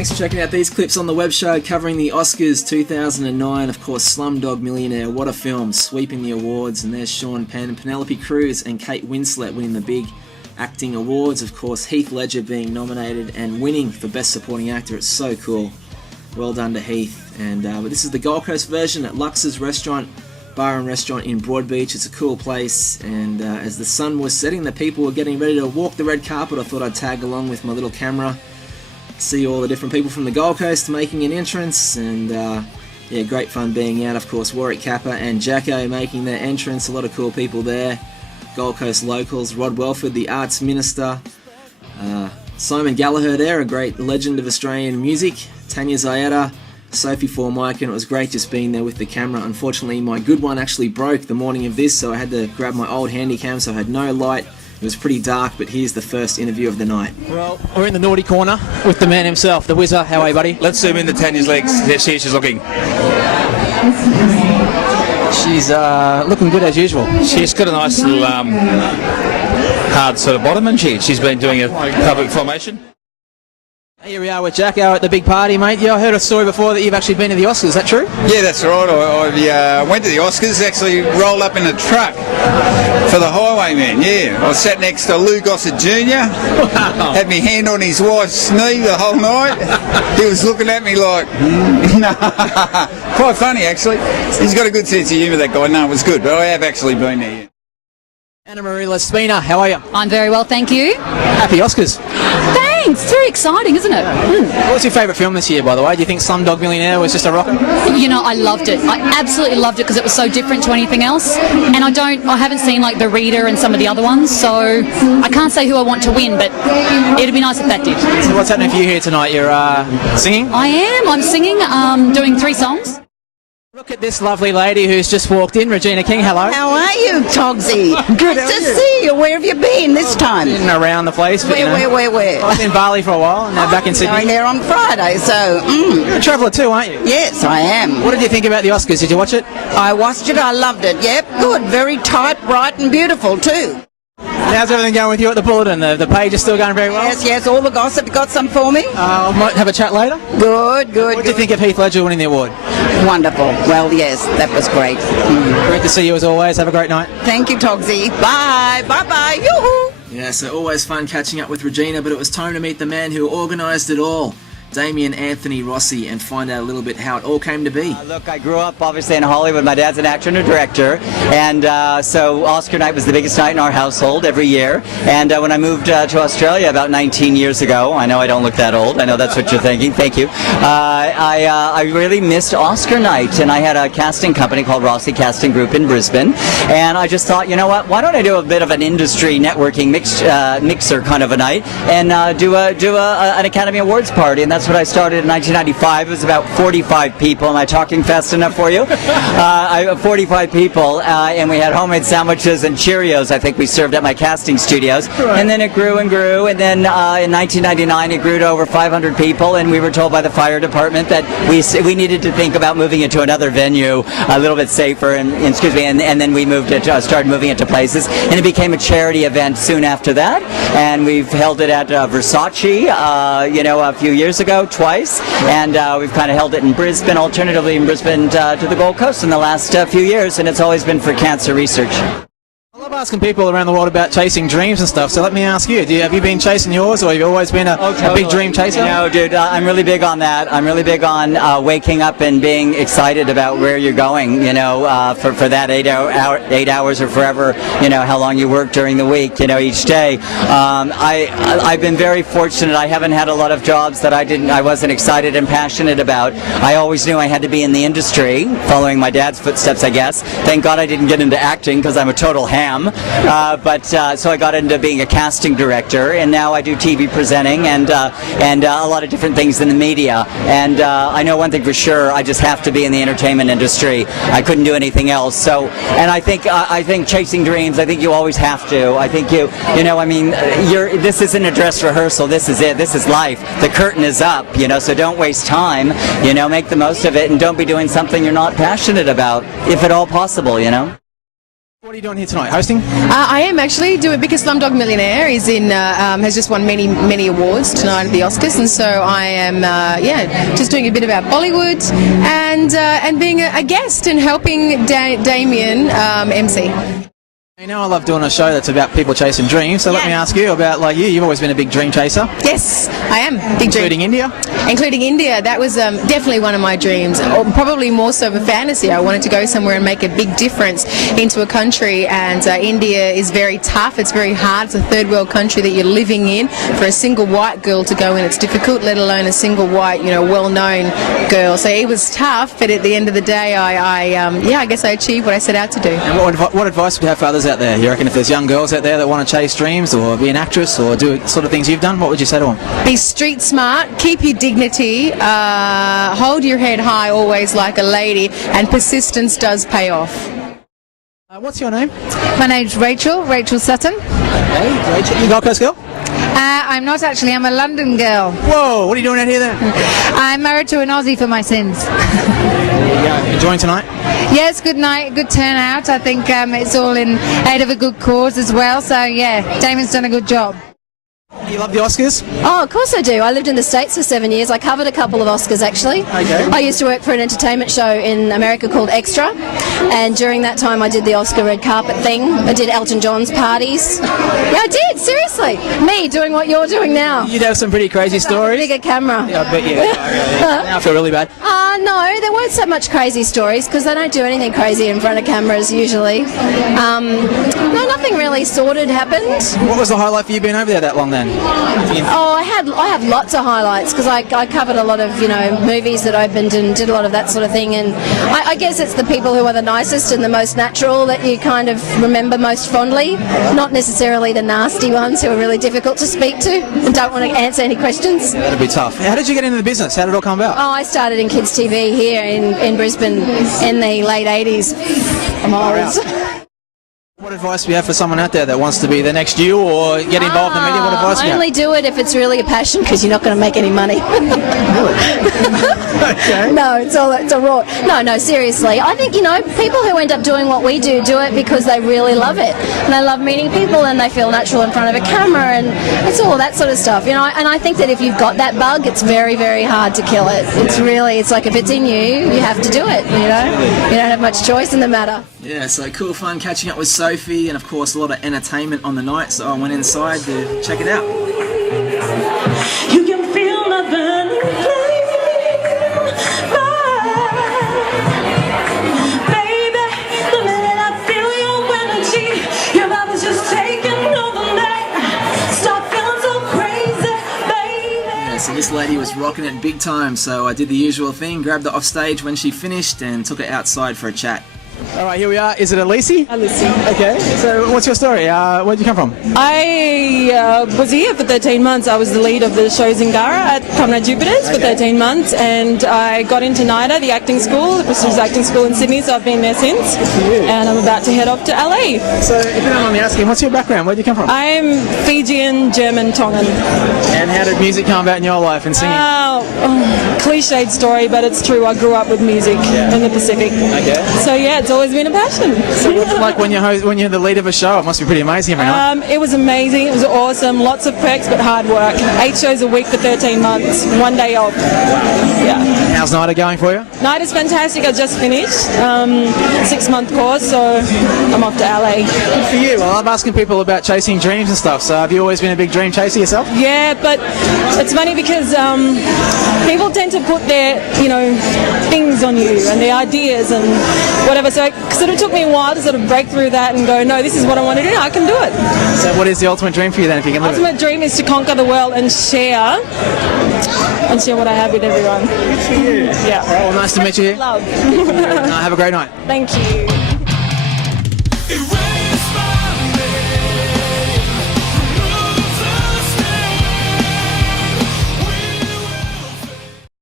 thanks for checking out these clips on the web show covering the Oscars 2009. Of course, Slumdog Millionaire, what a film, sweeping the awards. And there's Sean Penn, Penelope Cruz and Kate Winslet winning the big acting awards. Of course, Heath Ledger being nominated and winning for Best Supporting Actor. It's so cool. Well done to Heath. And but this is the Gold Coast version at Lux's bar and restaurant in Broadbeach. It's a cool place, and as the sun was setting, the people were getting ready to walk the red carpet. I thought I'd tag along with my little camera, see all the different people from the Gold Coast making an entrance, and yeah, great fun being out. Of course, Warwick Kappa and Jacko making their entrance. A lot of cool people there. Gold Coast locals, Rod Welford, the Arts Minister, Simon Gallagher there, a great legend of Australian music, Tanya Zayeda, Sophie Formica, and it was great just being there with the camera. Unfortunately, my good one actually broke the morning of this, so I had to grab my old Handycam, so I had no light. It was pretty dark, but here's the first interview of the night. Well, we're in the naughty corner with the man himself, the Whizzer. How are you, buddy? Let's zoom into Tanya's legs. There she is, she's looking. She's looking good as usual. She's got a nice little hard sort of bottom, and she's been doing a public formation. Here we are with Jacko at the big party, mate. Yeah, I heard a story before that you've actually been to the Oscars. Is that true? Yeah, that's right. I went to the Oscars, actually rolled up in a truck for the Highwaymen, yeah. I sat next to Lou Gossett Jr., had my hand on his wife's knee the whole night. He was looking at me like, quite funny, actually. He's got a good sense of humour, that guy. No, it was good, but I have actually been there. Anna Marie Lespina, how are you? I'm very well, thank you. Happy Oscars. Thanks. It's very exciting, isn't it? What's your favourite film this year, by the way? Do you think Slumdog Millionaire was just a rocker? You know, I loved it. I absolutely loved it because it was so different to anything else. And I haven't seen like The Reader and some of the other ones, so I can't say who I want to win, but it'd be nice if that did. So what's happening for you here tonight? You're singing? I am. I'm singing, doing 3 songs. Look at this lovely lady who's just walked in. Regina King, hello. How are you, Togsy? Good. Nice to see you. Where have you been this time? Been around the place. But, Where? I was in Bali for a while and now back in Sydney. Going there on Friday, so... You're a traveller too, aren't you? Yes, I am. What did you think about the Oscars? Did you watch it? I watched it. I loved it. Yep, good. Very tight, bright and beautiful too. How's everything going with you at the Bulletin? The page is still going very well? Yes, all the gossip. You got some for me? I might have a chat later. Good. What do you think of Heath Ledger winning the award? Wonderful. Well, yes, that was great. Great to see you as always. Have a great night. Thank you, Togsy. Bye. Bye-bye. Yoo-hoo. Yeah, so always fun catching up with Regina, but it was time to meet the man who organised it all, Damien Anthony Rossi, and find out a little bit how it all came to be. Look, I grew up obviously in Hollywood. My dad's an actor and a director, and so Oscar night was the biggest night in our household every year. And when I moved to Australia about 19 years ago, I know I don't look that old, I know that's what you're thinking, thank you, I really missed Oscar night, and I had a casting company called Rossi Casting Group in Brisbane, and I just thought, you know what, why don't I do a bit of an industry networking mixer kind of a night, and do an Academy Awards party, and that's what I started in 1995. It was about 45 people. Am I talking fast enough for you? 45 people, and we had homemade sandwiches and Cheerios, I think we served at my casting studios. Right. And then it grew and grew, and then in 1999 it grew to over 500 people, and we were told by the fire department that we needed to think about moving it to another venue, a little bit safer, and then we moved it, started moving it to places, and it became a charity event soon after that, and we've held it at Versace, a few years ago, twice, and we've kind of held it in Brisbane, alternatively in Brisbane to the Gold Coast in the last few years, and it's always been for cancer research. I love asking people around the world about chasing dreams and stuff, so let me ask you, have you been chasing yours, or have you always been a big dream chaser? No, dude, I'm really big on that. I'm really big on waking up and being excited about where you're going, for that 8 hours or forever, how long you work during the week, each day. I've been very fortunate. I haven't had a lot of jobs that I wasn't excited and passionate about. I always knew I had to be in the industry, following my dad's footsteps, I guess. Thank God I didn't get into acting, because I'm a total ham. So I got into being a casting director, and now I do TV presenting and a lot of different things in the media. And I know one thing for sure: I just have to be in the entertainment industry. I couldn't do anything else. So, and I think chasing dreams. I think you always have to. I think this isn't a dress rehearsal. This is it. This is life. The curtain is up. So don't waste time. Make the most of it, and don't be doing something you're not passionate about, if at all possible. What are you doing here tonight? Hosting? I am actually doing because Slumdog Millionaire is has just won many awards tonight at the Oscars, and so I am just doing a bit about Bollywood and being a guest and helping Damien MC. You know I love doing a show that's about people chasing dreams, so let me ask you about you've always been a big dream chaser. Yes, I am. Big dream. Including India? Including India. That was definitely one of my dreams, or probably more so of a fantasy. I wanted to go somewhere and make a big difference into a country, and India is very tough. It's very hard. It's a third world country that you're living in. For a single white girl to go in, it's difficult, let alone a single white, well-known girl. So it was tough, but at the end of the day, I guess I achieved what I set out to do. And what advice would you have for others out there? You reckon if there's young girls out there that want to chase dreams or be an actress or do sort of things you've done, what would you say to them? Be street smart, keep your dignity, hold your head high always like a lady, and persistence does pay off. What's your name? My name's Rachel Sutton. Okay, Rachel. You Gold Coast girl? I'm not actually, I'm a London girl. Whoa, what are you doing out here then? I'm married to an Aussie for my sins. Enjoying tonight? Yes, good night, good turnout. I think it's all in aid of a good cause as well. So yeah, Damon's done a good job. Do you love the Oscars? Oh, of course I do. I lived in the States for 7 years. I covered a couple of Oscars, actually. Okay. I used to work for an entertainment show in America called Extra, and during that time I did the Oscar red carpet thing. I did Elton John's parties. Yeah, I did, seriously. Me doing what you're doing now. You'd have some pretty crazy stories. Bigger camera. Yeah, I bet you. Now I feel really bad. No, there weren't so much crazy stories because I don't do anything crazy in front of cameras usually. No, nothing really sordid happened. What was the highlight for you being over there that long then? Oh, I have lots of highlights because I covered a lot of movies that opened and did a lot of that sort of thing, and I guess it's the people who are the nicest and the most natural that you kind of remember most fondly, not necessarily the nasty ones who are really difficult to speak to and don't want to answer any questions. That'd be tough. How did you get into the business? How did it all come about? Oh, I started in kids TV here in Brisbane in the late 80s. I'm old. What advice do you have for someone out there that wants to be the next you or get involved in media? What advice do you have? Only do it if it's really a passion because you're not going to make any money. Okay. No, it's a raw. No, seriously. I think, people who end up doing what we do it because they really love it. And they love meeting people and they feel natural in front of a camera and it's all that sort of stuff, And I think that if you've got that bug, it's very, very hard to kill it. It's like if it's in you, you have to do it, You don't have much choice in the matter. Yeah, so cool fun catching up with Sophie, and of course a lot of entertainment on the night, so I went inside to check it out. You can feel my burning flame, baby, the minute I feel your energy, your body's just taking over me, stop feeling so crazy, baby. Yeah, so this lady was rocking it big time, so I did the usual thing, grabbed her off stage when she finished and took her outside for a chat. All right, here we are. Is it Elise? Elise. Okay. So what's your story? Where'd you come from? I was here for 13 months. I was the lead of the show Zingara at Comrade Jupiter's for 13 months, and I got into NIDA, the acting school, the prestigious acting school in Sydney, so I've been there since. And I'm about to head off to LA. So if you don't mind me asking, what's your background? Where'd you come from? I'm Fijian, German, Tongan. And how did music come about in your life and singing? Cliched story, but it's true. I grew up with music in the Pacific. Okay. So yeah, it's always been a passion. So what's it like when you're the lead of a show? It must be pretty amazing every night. It was amazing. It was awesome. Lots of perks, but hard work. 8 shows a week for 13 months. 1 day off. Yeah. How's NIDA going for you? NIDA's fantastic. I just finished 6-month course, so I'm off to LA. Good for you. I love asking people about chasing dreams and stuff. So have you always been a big dream chaser yourself? Yeah, but it's funny because people tend to put their things on you and their ideas and whatever. So it sort of took me a while to sort of break through that and go, no, this is what I want to do. I can do it. So what is the ultimate dream for you then, if you can live it? Ultimate dream is to conquer the world and share what I have with everyone. Good for you. Yeah. All right, well, nice to meet you here. Love. Have a great night. Thank you.